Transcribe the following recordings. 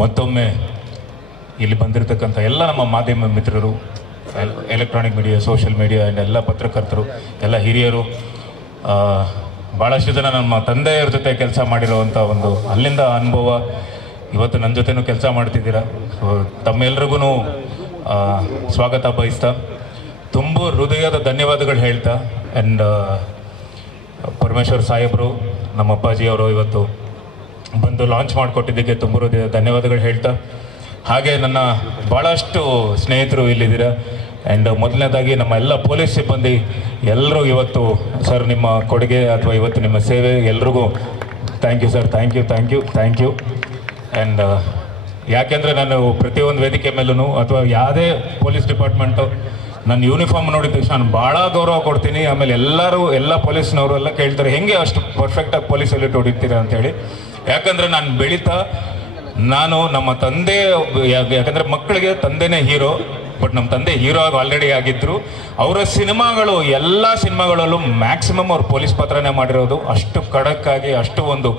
ಮತ್ತೊಮ್ಮೆ ಇಲ್ಲಿ ಬಂದಿರತಕ್ಕಂಥ ಎಲ್ಲ ನಮ್ಮ ಮಾಧ್ಯಮ ಮಿತ್ರರು electronic media social media and ಎಲ್ಲ ಪತ್ರಕರ್ತರು, ಎಲ್ಲ ಹಿರಿಯರು ಭಾಳಷ್ಟು ಜನ ನಮ್ಮ ತಂದೆಯವ್ರ ಜೊತೆ ಕೆಲಸ ಮಾಡಿರುವಂಥ ಒಂದು ಅಲ್ಲಿಂದ ಅನುಭವ. ಇವತ್ತು ನನ್ನ ಜೊತೆನೂ ಕೆಲಸ ಮಾಡ್ತಿದ್ದೀರಾ? ಸೊ ತಮ್ಮೆಲ್ರಿಗೂ ಸ್ವಾಗತ ಬಯಸ್ತಾ, ತುಂಬ ಹೃದಯದ ಧನ್ಯವಾದಗಳು ಹೇಳ್ತಾ. ಆ್ಯಂಡ್ ಪರಮೇಶ್ವರ್ ಸಾಹೇಬರು ನಮ್ಮ ಅಪ್ಪಾಜಿ ಅವರು ಇವತ್ತು ಬಂದು ಲಾಂಚ್ ಮಾಡಿಕೊಟ್ಟಿದ್ದಕ್ಕೆ ತುಂಬ ಧನ್ಯವಾದಗಳು ಹೇಳ್ತಾ. ಹಾಗೆ ನನ್ನ ಭಾಳಷ್ಟು ಸ್ನೇಹಿತರು ಇಲ್ಲಿದ್ದೀರ. ಆ್ಯಂಡ್ ಮೊದಲನೇದಾಗಿ ನಮ್ಮ ಎಲ್ಲ ಪೊಲೀಸ್ ಸಿಬ್ಬಂದಿ ಎಲ್ಲರೂ ಇವತ್ತು ಸರ್ ನಿಮ್ಮ ಕೊಡುಗೆ ಅಥವಾ ಇವತ್ತು ನಿಮ್ಮ ಸೇವೆ ಎಲ್ರಿಗೂ thank you sir thank you thank you thank you and ಯಾಕೆಂದರೆ ನಾನು ಪ್ರತಿಯೊಂದು ವೇದಿಕೆ ಮೇಲೂ ಅಥವಾ ಯಾವುದೇ ಪೊಲೀಸ್ ಡಿಪಾರ್ಟ್ಮೆಂಟು ನನ್ನ ಯೂನಿಫಾರ್ಮ್ ನೋಡಿದ ತಕ್ಷಣ ನಾನು ಭಾಳ ಗೌರವ ಕೊಡ್ತೀನಿ. ಆಮೇಲೆ ಎಲ್ಲರೂ, ಎಲ್ಲ ಪೊಲೀಸ್ನವರು ಎಲ್ಲ ಕೇಳ್ತಾರೆ, ಹೆಂಗೆ ಅಷ್ಟು ಪರ್ಫೆಕ್ಟಾಗಿ ಪೊಲೀಸಲ್ಲಿ ಹೊಡಿತೀರಾ ಅಂತೇಳಿ. ಯಾಕಂದರೆ ನಾನು ಬೆಳೀತಾ, ನಾನು ನಮ್ಮ ತಂದೆ, ಯಾಕಂದ್ರೆ ಮಕ್ಕಳಿಗೆ ತಂದೆನೇ ಹೀರೋ, ಬಟ್ ನಮ್ಮ ತಂದೆ ಹೀರೋ ಆಗಿ ಆಲ್ರೆಡಿ ಆಗಿದ್ರು. ಅವರ ಸಿನಿಮಾಗಳು, ಎಲ್ಲ ಸಿನಿಮಾಗಳಲ್ಲೂ ಮ್ಯಾಕ್ಸಿಮಮ್ ಅವ್ರು ಪೊಲೀಸ್ ಪಾತ್ರನೇ ಮಾಡಿರೋದು. ಅಷ್ಟು ಖಡಕ್ ಆಗಿ ಅಷ್ಟು ಒಂದು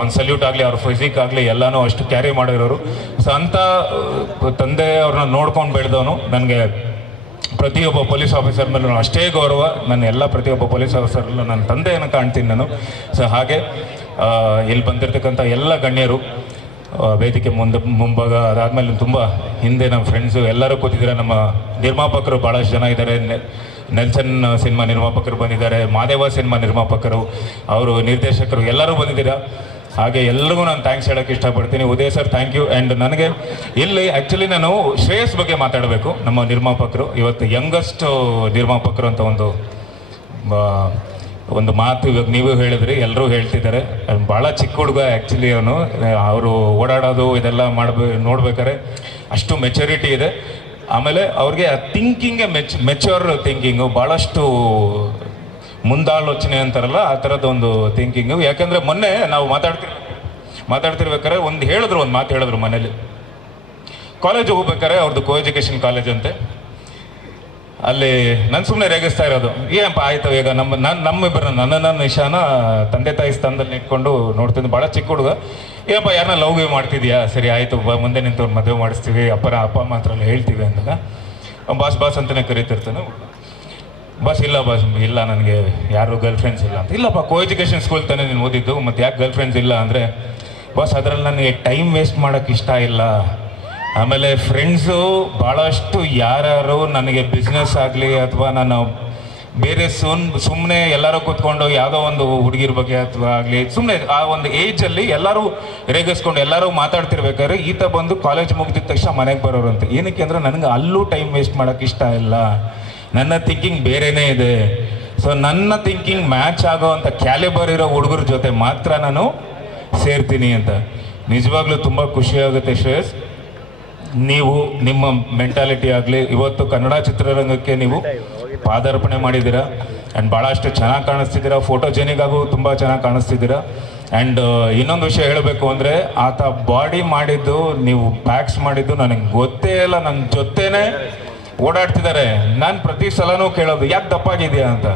ಒಂದು ಸಲ್ಯೂಟ್ ಆಗಲಿ, ಅವ್ರ ಫಿಸಿಕ್ ಆಗಲಿ, ಎಲ್ಲನೂ ಅಷ್ಟು ಕ್ಯಾರಿ ಮಾಡಿರೋರು. ಸೊ ಅಂಥ ತಂದೆ ಅವ್ರನ್ನ ನೋಡ್ಕೊಂಡು ಬೆಳೆದವನು. ನನಗೆ ಪ್ರತಿಯೊಬ್ಬ ಪೊಲೀಸ್ ಆಫೀಸರ್ ಮೇಲೂ ಅಷ್ಟೇ ಗೌರವ. ನನ್ನ ಎಲ್ಲ ಪ್ರತಿಯೊಬ್ಬ ಪೊಲೀಸ್ ಆಫೀಸರಲ್ಲೂ ನನ್ನ ತಂದೆಯನ್ನು ಕಾಣ್ತೀನಿ ನಾನು. ಸೊ ಹಾಗೆ. ಇಲ್ಲಿ ಬಂದಿರತಕ್ಕಂಥ ಎಲ್ಲ ಗಣ್ಯರು ವೇದಿಕೆ ಮುಂದೆ ಮುಂಭಾಗ ಅದಾದಮೇಲೆ ತುಂಬ ಹಿಂದೆ ನಮ್ಮ ಫ್ರೆಂಡ್ಸು ಎಲ್ಲರೂ ಕೂತಿದ್ದೀರ. ನಮ್ಮ ನಿರ್ಮಾಪಕರು ಭಾಳಷ್ಟು ಜನ ಇದ್ದಾರೆ. ನೆಲ್ಸನ್ ಸಿನಿಮಾ ನಿರ್ಮಾಪಕರು ಬಂದಿದ್ದಾರೆ, ಮಾದೇವ ಸಿನಿಮಾ ನಿರ್ಮಾಪಕರು, ಅವರು ನಿರ್ದೇಶಕರು ಎಲ್ಲರೂ ಬಂದಿದ್ದೀರಾ? ಹಾಗೆ ಎಲ್ರಿಗೂ ನಾನು ಥ್ಯಾಂಕ್ಸ್ ಹೇಳೋಕ್ಕೆ ಇಷ್ಟಪಡ್ತೀನಿ. Uday sir thank you and ನನಗೆ ಇಲ್ಲಿ ಆ್ಯಕ್ಚುಲಿ ನಾನು ಶ್ರೇಯಸ್ ಬಗ್ಗೆ ಮಾತಾಡಬೇಕು. ನಮ್ಮ ನಿರ್ಮಾಪಕರು, ಇವತ್ತು ಯಂಗೆಸ್ಟ್ ನಿರ್ಮಾಪಕರು ಅಂತ ಒಂದು ಒಂದು ಮಾತು ಇವಾಗ ನೀವು ಹೇಳಿದ್ರಿ ಎಲ್ಲರೂ ಹೇಳ್ತಿದ್ದಾರೆ. ಭಾಳ ಚಿಕ್ಕ ಹುಡುಗ ಆ್ಯಕ್ಚುಲಿ ಅವನು. ಅವರು ಓಡಾಡೋದು ಇದೆಲ್ಲ ಮಾಡ್ಬೇ, ನೋಡ್ಬೇಕಾದ್ರೆ ಅಷ್ಟು ಮೆಚುರಿಟಿ ಇದೆ. ಆಮೇಲೆ ಅವ್ರಿಗೆ ಆ ಥಿಂಕಿಂಗೇ ಮೆಚ್ ಮೆಚ್ಯೂರ್ ಥಿಂಕಿಂಗು ಭಾಳಷ್ಟು ಮುಂದಾಲೋಚನೆ ಅಂತಾರಲ್ಲ, ಆ ಥರದ್ದೊಂದು ಥಿಂಕಿಂಗು ಯಾಕಂದರೆ ಮೊನ್ನೆ ನಾವು ಮಾತಾಡ್ತಿರ್ ಮಾತಾಡ್ತಿರ್ಬೇಕಾರೆ ಒಂದು ಹೇಳಿದ್ರು, ಒಂದು ಮಾತು ಹೇಳಿದ್ರು ಮನೇಲಿ. ಕಾಲೇಜ್ ಹೋಗ್ಬೇಕಾರೆ ಅವ್ರದ್ದು ಕೋ ಎಜುಕೇಷನ್ ಕಾಲೇಜ್ ಅಂತೆ. ಅಲ್ಲಿ ನಾನು ಸುಮ್ಮನೆ ರೇಗಿಸ್ತಾ ಇರೋದು. ಏನಪ್ಪ ಆಯ್ತು ಈಗ ನಮ್ಮ ನಾನು ನನ್ನ ನನ್ನ ನಿಶಾನ ತಂದೆ ತಾಯಿ ಸ್ಥಾನದಲ್ಲಿ ನಿಂತ್ಕೊಂಡು ನೋಡ್ತೀನಿ ಭಾಳ ಚಿಕ್ಕ ಹುಡುಗ. ಏನಪ್ಪ ಯಾರನ್ನ ಲವ್ ಗಿವ್ ಮಾಡ್ತಿದ್ಯಾ? ಸರಿ, ಆಯಿತು, ಬಾ, ಮುಂದೆ ನಿಂತು ಮದುವೆ ಮಾಡಿಸ್ತೀವಿ. ಅಪ್ಪರ ಅಪ್ಪ ಅಮ್ಮ ಹತ್ರ ಹೇಳ್ತೀವಿ ಅಂದಾಗ ಬಾಸ್ ಬಾಸ್ ಅಂತಲೇ ಕರಿತಿರ್ತಾನೆ. ಬಾಸ್, ಇಲ್ಲ ಬಾಸ್, ಇಲ್ಲ ನನಗೆ ಯಾರು ಗರ್ಲ್ ಫ್ರೆಂಡ್ಸ್ ಇಲ್ಲ ಅಂತ. ಇಲ್ಲಪ್ಪ ಕೋ ಎಜುಕೇಷನ್ ಸ್ಕೂಲ್ ತಾನೇ ನೀನು ಓದಿದ್ದು. ಮತ್ತು ಯಾಕೆ ಗರ್ಲ್ ಫ್ರೆಂಡ್ಸ್ ಇಲ್ಲ ಅಂದರೆ ಬಸ್, ಅದರಲ್ಲಿ ನನಗೆ ಟೈಮ್ ವೇಸ್ಟ್ ಮಾಡೋಕ್ಕೆ ಇಷ್ಟ ಇಲ್ಲ. ಆಮೇಲೆ ಫ್ರೆಂಡ್ಸು ಭಾಳಷ್ಟು ಯಾರ್ಯಾರು ನನಗೆ ಬಿಸ್ನೆಸ್ ಆಗಲಿ ಅಥವಾ ನಾನು ಬೇರೆ ಸುಮ್ ಸುಮ್ಮನೆ ಎಲ್ಲರೂ ಕೂತ್ಕೊಂಡು ಯಾವುದೋ ಒಂದು ಹುಡುಗಿರ ಬಗ್ಗೆ ಅಥವಾ ಆಗಲಿ ಸುಮ್ಮನೆ ಆ ಒಂದು ಏಜಲ್ಲಿ ಎಲ್ಲರೂ ರೇಗಿಸ್ಕೊಂಡು ಎಲ್ಲರೂ ಮಾತಾಡ್ತಿರ್ಬೇಕಾದ್ರೆ ಈತ ಬಂದು ಕಾಲೇಜ್ ಮುಗಿದ ತಕ್ಷಣ ಮನೆಗೆ ಬರೋರು ಅಂತ ಏನಕ್ಕೆ ಅಂದರೆ ನನಗೆ ಅಲ್ಲೂ ಟೈಮ್ ವೇಸ್ಟ್ ಮಾಡೋಕ್ಕೆ ಇಷ್ಟ ಇಲ್ಲ. ನನ್ನ ಥಿಂಕಿಂಗ್ ಬೇರೆನೇ ಇದೆ. ಸೊ ನನ್ನ ಥಿಂಕಿಂಗ್ ಮ್ಯಾಚ್ ಆಗೋ ಅಂತ ಕ್ಯಾಲಿಬರ್ ಇರೋ ಹುಡುಗರ ಜೊತೆ ಮಾತ್ರ ನಾನು ಸೇರ್ತೀನಿ ಅಂತ. ನಿಜವಾಗ್ಲೂ ತುಂಬ ಖುಷಿಯಾಗುತ್ತೆ ಶ್ರೇಯಸ್. ನೀವು ನಿಮ್ಮ ಮೆಂಟಾಲಿಟಿ ಆಗಲಿ, ಇವತ್ತು ಕನ್ನಡ ಚಿತ್ರರಂಗಕ್ಕೆ ನೀವು ಪಾದಾರ್ಪಣೆ ಮಾಡಿದ್ದೀರಾ? ಆ್ಯಂಡ್ ಭಾಳಷ್ಟು ಚೆನ್ನಾಗಿ ಕಾಣಿಸ್ತಿದ್ದೀರಾ? ಫೋಟೋ ಆಗು ತುಂಬ ಚೆನ್ನಾಗಿ ಕಾಣಿಸ್ತಿದ್ದೀರಾ? ಆ್ಯಂಡ್ ಇನ್ನೊಂದು ವಿಷಯ ಹೇಳಬೇಕು ಅಂದರೆ, ಆತ ಬಾಡಿ ಮಾಡಿದ್ದು, ನೀವು ಪ್ಯಾಕ್ಸ್ ಮಾಡಿದ್ದು ನನಗೆ ಗೊತ್ತೇ ಇಲ್ಲ. ನನ್ನ ಜೊತೆನೇ ಓಡಾಡ್ತಿದ್ದಾರೆ. ನಾನು ಪ್ರತಿ ಸಲನೂ ಕೇಳೋದು, ಯಾಕೆ ದಪ್ಪಾಗಿದೆಯಾ ಅಂತ?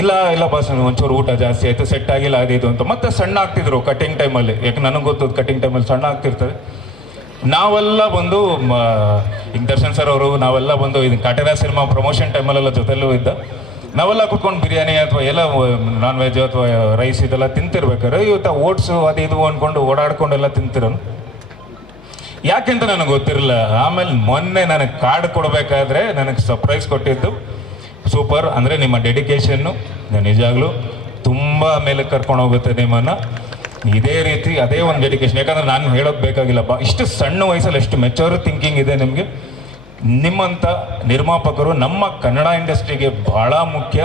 ಇಲ್ಲ ಇಲ್ಲ ಬಾಸ್ ಒಂಚೂರು ಊಟ ಜಾಸ್ತಿ ಆಯಿತು ಸೆಟ್ ಆಗಿಲ್ಲ ಅದು ಅಂತ. ಮತ್ತೆ ಸಣ್ಣ ಆಗ್ತಿದ್ರು ಕಟಿಂಗ್ ಟೈಮಲ್ಲಿ ಯಾಕೆ, ನನಗೆ ಗೊತ್ತು ಕಟಿಂಗ್ ಟೈಮಲ್ಲಿ ಸಣ್ಣ ಆಗ್ತಿರ್ತಾರೆ ನಾವೆಲ್ಲ ಬಂದು ಈಗ ದರ್ಶನ್ ಸರ್ ಅವರು, ನಾವೆಲ್ಲ ಬಂದು ಇದು ಕಾಟೇರ ಸಿನಿಮಾ ಪ್ರಮೋಷನ್ ಟೈಮಲ್ಲೆಲ್ಲ ಜೊತೆಲೂ ಇದ್ದ. ನಾವೆಲ್ಲ ಕುತ್ಕೊಂಡು ಬಿರಿಯಾನಿ ಅಥವಾ ಎಲ್ಲ ನಾನ್ ವೆಜ್ ಅಥವಾ ರೈಸ್ ಇದೆಲ್ಲ ತಿಂತಿರ್ಬೇಕಾದ್ರೆ ಇವತ್ತು ಓಟ್ಸು ಅದು ಇದು ಅಂದ್ಕೊಂಡು ಓಡಾಡ್ಕೊಂಡೆಲ್ಲ ತಿಂತಿರೋನು. ಯಾಕೆಂತ ನನಗೆ ಗೊತ್ತಿರಲಿಲ್ಲ, ಆಮೇಲೆ ಮೊನ್ನೆ ನನಗೆ ಕಾರ್ಡ್ ಕೊಡಬೇಕಾದ್ರೆ ನನಗೆ ಸರ್ಪ್ರೈಸ್ ಕೊಟ್ಟಿದ್ದು. ಸೂಪರ್ ಅಂದರೆ ನಿಮ್ಮ ಡೆಡಿಕೇಶನ್ನು ನಿಜಾಗ್ಲೂ ತುಂಬ ಮೇಲೆ ಕರ್ಕೊಂಡು ಹೋಗುತ್ತೆ ನಿಮ್ಮನ್ನು. ಇದೇ ರೀತಿ ಅದೇ ಒಂದು ಡೆಡಿಕೇಶನ್ ಯಾಕಂದ್ರೆ ನಾನು ಹೇಳೋದು ಬೇಕಾಗಿಲ್ಲಪ್ಪ ಇಷ್ಟು ಸಣ್ಣ ವಯಸ್ಸಲ್ಲಿ ಎಷ್ಟು ಮೆಚೂರ್ ಥಿಂಕಿಂಗ್ ಇದೆ ನಿಮಗೆ. ನಿಮ್ಮಂಥ ನಿರ್ಮಾಪಕರು ನಮ್ಮ ಕನ್ನಡ ಇಂಡಸ್ಟ್ರಿಗೆ ಭಾಳ ಮುಖ್ಯ.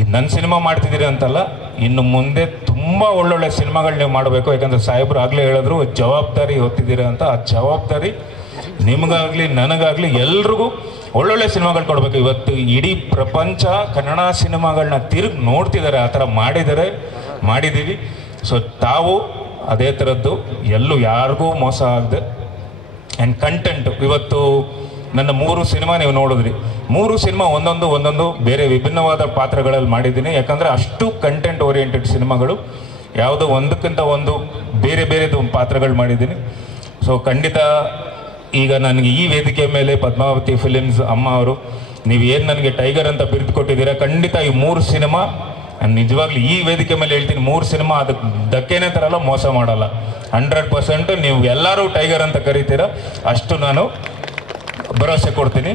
ಇದು ನನ್ನ ಸಿನಿಮಾ ಮಾಡ್ತಿದ್ದೀರಿ ಅಂತಲ್ಲ, ಇನ್ನು ಮುಂದೆ ತುಂಬ ಒಳ್ಳೊಳ್ಳೆ ಸಿನಿಮಾಗಳು ನೀವು ಮಾಡಬೇಕು. ಯಾಕಂದರೆ ಸಾಹೇಬ್ರು ಆಗಲೇ ಹೇಳಿದ್ರು, ಜವಾಬ್ದಾರಿ ಹೊತ್ತಿದ್ದೀರ ಅಂತ. ಆ ಜವಾಬ್ದಾರಿ ನಿಮಗಾಗಲಿ, ನನಗಾಗಲಿ ಎಲ್ರಿಗೂ ಒಳ್ಳೊಳ್ಳೆ ಸಿನಿಮಾಗಳು ಕೊಡಬೇಕು. ಇವತ್ತು ಇಡೀ ಪ್ರಪಂಚ ಕನ್ನಡ ಸಿನಿಮಾಗಳನ್ನ ತಿರುಗಿ ನೋಡ್ತಿದ್ದಾರೆ ಆ ಥರ ಮಾಡಿದ್ದಾರೆ ಮಾಡಿದ್ದೀವಿ. ಸೊ ತಾವು ಅದೇ ಥರದ್ದು ಎಲ್ಲೂ ಯಾರಿಗೂ ಮೋಸ ಆಗದೆ ಆ್ಯಂಡ್ ಕಂಟೆಂಟ್ ಇವತ್ತು ನನ್ನ ಮೂರು ಸಿನಿಮಾ ನೀವು ನೋಡಿದ್ರಿ. ಮೂರು ಸಿನಿಮಾ ಒಂದೊಂದು ಒಂದೊಂದು ಬೇರೆ ವಿಭಿನ್ನವಾದ ಪಾತ್ರಗಳಲ್ಲಿ ಮಾಡಿದ್ದೀನಿ. ಯಾಕಂದರೆ ಅಷ್ಟು ಕಂಟೆಂಟ್ ಓರಿಯೆಂಟೆಡ್ ಸಿನಿಮಾಗಳು, ಯಾವುದೋ ಒಂದಕ್ಕಿಂತ ಒಂದು ಬೇರೆ ಬೇರೆದು ಪಾತ್ರಗಳು ಮಾಡಿದ್ದೀನಿ. ಸೊ ಖಂಡಿತ ಈಗ ನನಗೆ ಈ ವೇದಿಕೆ ಮೇಲೆ ಪದ್ಮಾವತಿ ಫಿಲಿಮ್ಸ್ ಅಮ್ಮ ಅವರು, ನೀವು ಏನು ನನಗೆ ಟೈಗರ್ ಅಂತ ಬಿರಿದು ಕೊಟ್ಟಿದ್ದೀರಾ, ಖಂಡಿತ ಈ ಮೂರು ಸಿನಿಮಾ ನಾನು ನಿಜವಾಗ್ಲೂ ಈ ವೇದಿಕೆ ಮೇಲೆ ಹೇಳ್ತೀನಿ, ಮೂರು ಸಿನಿಮಾ ಅದಕ್ಕೆ ಧಕ್ಕೆನೇ ತರಲ್ಲ, ಮೋಸ ಮಾಡಲ್ಲ. ಹಂಡ್ರೆಡ್ ಪರ್ಸೆಂಟ್ ನೀವು ಎಲ್ಲರೂ ಟೈಗರ್ ಅಂತ ಕರಿತೀರ, ಅಷ್ಟು ನಾನು ಭರವಸೆ ಕೊಡ್ತೀನಿ.